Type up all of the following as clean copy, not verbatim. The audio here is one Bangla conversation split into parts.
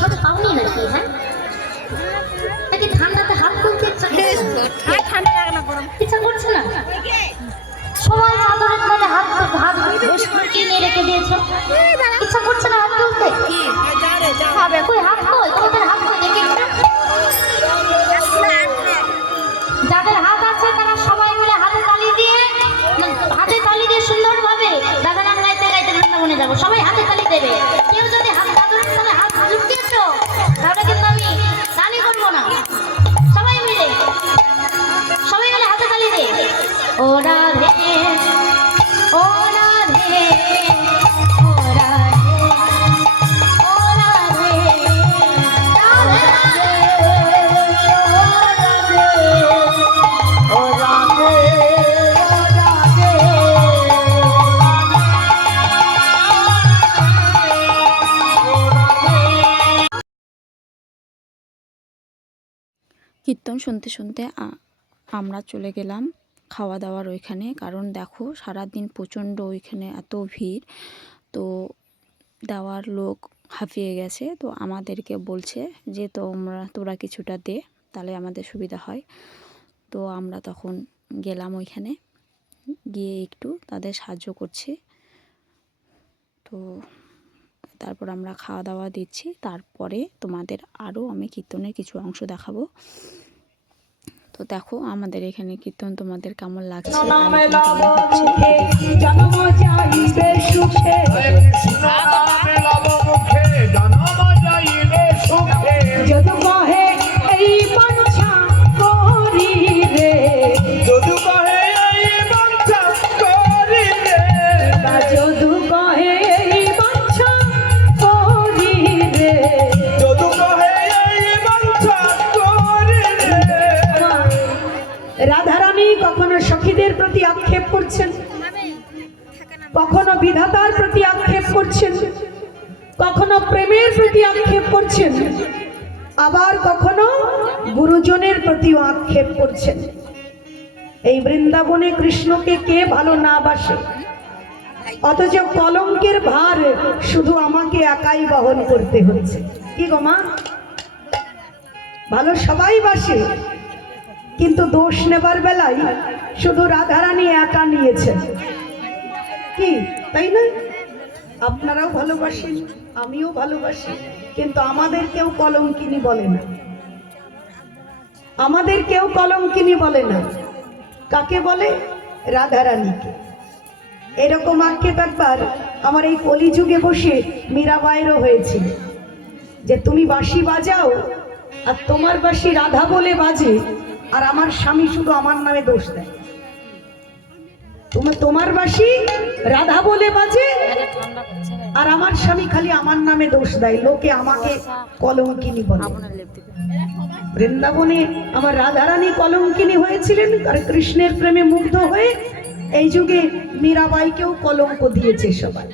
সব পাওনি নাকি? হ্যাঁ, নাকি ঠান্ডাতে হাত তুলতে ইচ্ছা করছে না? সবাই চাদরের তলে হাত হাত কিনে রেখে দিয়েছো, ইচ্ছা করছে না হাত তুলতে? হবে কই হাত কই, তোমাদের হাত কই দেখি। যাদের হাত আছে তারা সবাই মিলে হাতে তালি দিয়ে সুন্দরভাবে দাদা নাম গাইতে গাইতে বৃন্দাবনে যাবো। সবাই হাতে তালি দেবে। কেউ যদি হাত চাদরের তলে হাত ঢুকিয়েছো তাহলে কিন্তু আমি তালি করবো না। সবাই মিলে হাতে তালি দে। ও রাধে ও রাধে ও রাধে ও রাধে ও রাধে কীর্তন শুনতে শুনতে আমরা চলে গেলাম খাওয়া দাওয়ার ওইখানে। কারণ দেখো সারাদিন প্রচণ্ড ওইখানে এত ভিড়, তো দেওয়ার লোক হাঁপিয়ে গেছে। তো আমাদেরকে বলছে যে তোরা কিছুটা দে, তাহলে আমাদের সুবিধা হয়। তো আমরা তখন গেলাম ওইখানে, গিয়ে একটু তাদের সাহায্য করছি। তো তারপর আমরা খাওয়া দাওয়া দিচ্ছি। তারপরে তোমাদের আরও আমি কীর্তনের কিছু অংশ দেখাবো। তো দেখো আমাদের এখানে কীর্তন তোমাদের কেমন লাগছে। রাধারানী কখনো সখীদের প্রতি আক্ষেপ করছেন, কখনো বিধাতার প্রতি আক্ষেপ করছেন, কখনো প্রেমের প্রতি আক্ষেপ করছেন, আবার কখনো গুরুজনের প্রতিও আক্ষেপ করছেন। এই বৃন্দাবনে কৃষ্ণকে কে ভালো না বাসে? অথচ কলঙ্কের ভার শুধু আমাকে একাই বহন করতে হচ্ছে। কি গো মা, ভালো সবাই বাসে, কিন্তু দোষ নেবার বেলায় শুধু রাধারানী একা নিয়েছেন। কি তাই না? আপনারাও ভালোবাসেন, আমিও ভালোবাসি, কিন্তু আমাদের কেউ কলঙ্কিনী বলে না। আমাদের কেউ কলঙ্কিনী বলে না। কাকে বলে? রাধারানীকে। এরকম আক্ষেপ একবার আমার এই কলিযুগে বসে মীরাবাইয়েরও হয়েছিল, যে তুমি বাঁশি বাজাও আর তোমার বাঁশি রাধা বলে বাজে, আর আমার স্বামী শুধু আমার নামে দোষ দেয়। তোমার বাঁশি রাধা বলে বাজে আর আমার স্বামী খালি আমার নামে দোষ দেয়, লোকে আমাকে কলঙ্কিনী বলে। বৃন্দাবনে আমার রাধারানী কলঙ্কিনী হয়েছিলেন, আর কৃষ্ণের প্রেমে মুগ্ধ হয়ে এই যুগে মীরাবাইকেও কলঙ্ক দিয়েছে সবাই।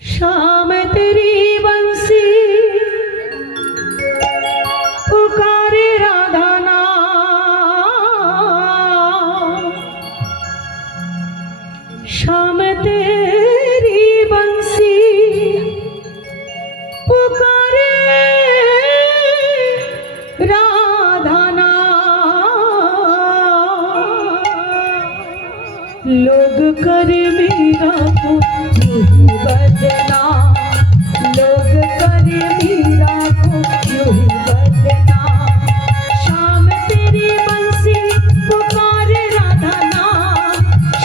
শ্যাম তেরি বংশী পুকারে রাধা নাম, শ্যাম তেরি বংশী পুকারে রাধা नाम, लोग करे मीरा को यूं ही बदनाम, लोग करे मीरा को यूं ही बदनाम। शाम तेरी बंसी पुकारे राधा नाम,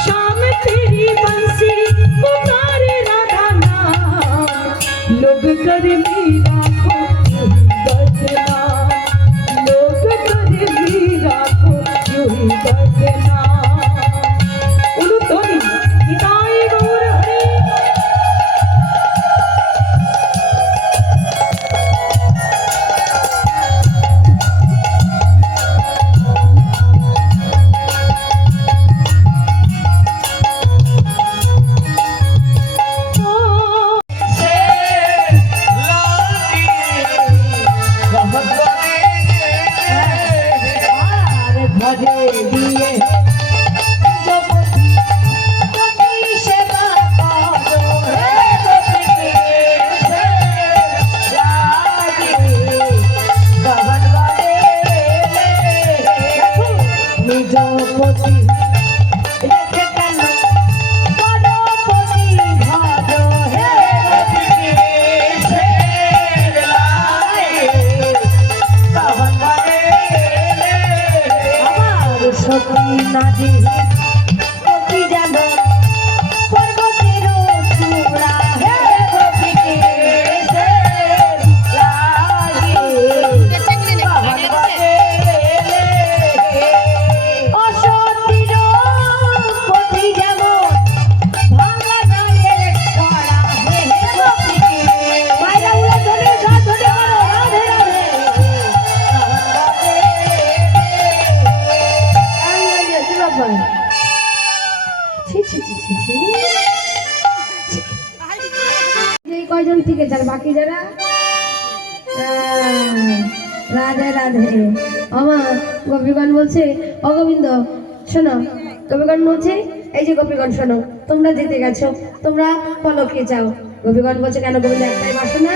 शाम तेरी बंसी पुकारे राधा नाम, लोग करे मीरा को यूं ही बदनाम, लोग करे मीरा को यूं ही बदनाम। उलूध्वनि निताई गौर हरि। भजे दिया পরবতী রেখে কেন পরবতী ভজ হে আমার সতী নাজি সতী যেন পর্বতের চূড়া হে গোপীকে অসতীর পতি যেমন ভাঙা গায়ের ছড়া হে গোপীকে মায়েরা উড়ে চলে যা চলে বলো রাধে রাধে কি ব্যাপার ছি ছি ছি ছি ছি এই কয়জন ঠিক আছে আর বাকি যারা রাধে রাধে আমা গোপীগণ বলছে অগোবিন্দ শোনো গোপীগণ বলছে এই যে গোপীগণ শোনো তোমরা যেতে গেছো তোমরা পলকে যাও গোপীগণ বলছে কেন গোবিন্দ একটাই বাসনা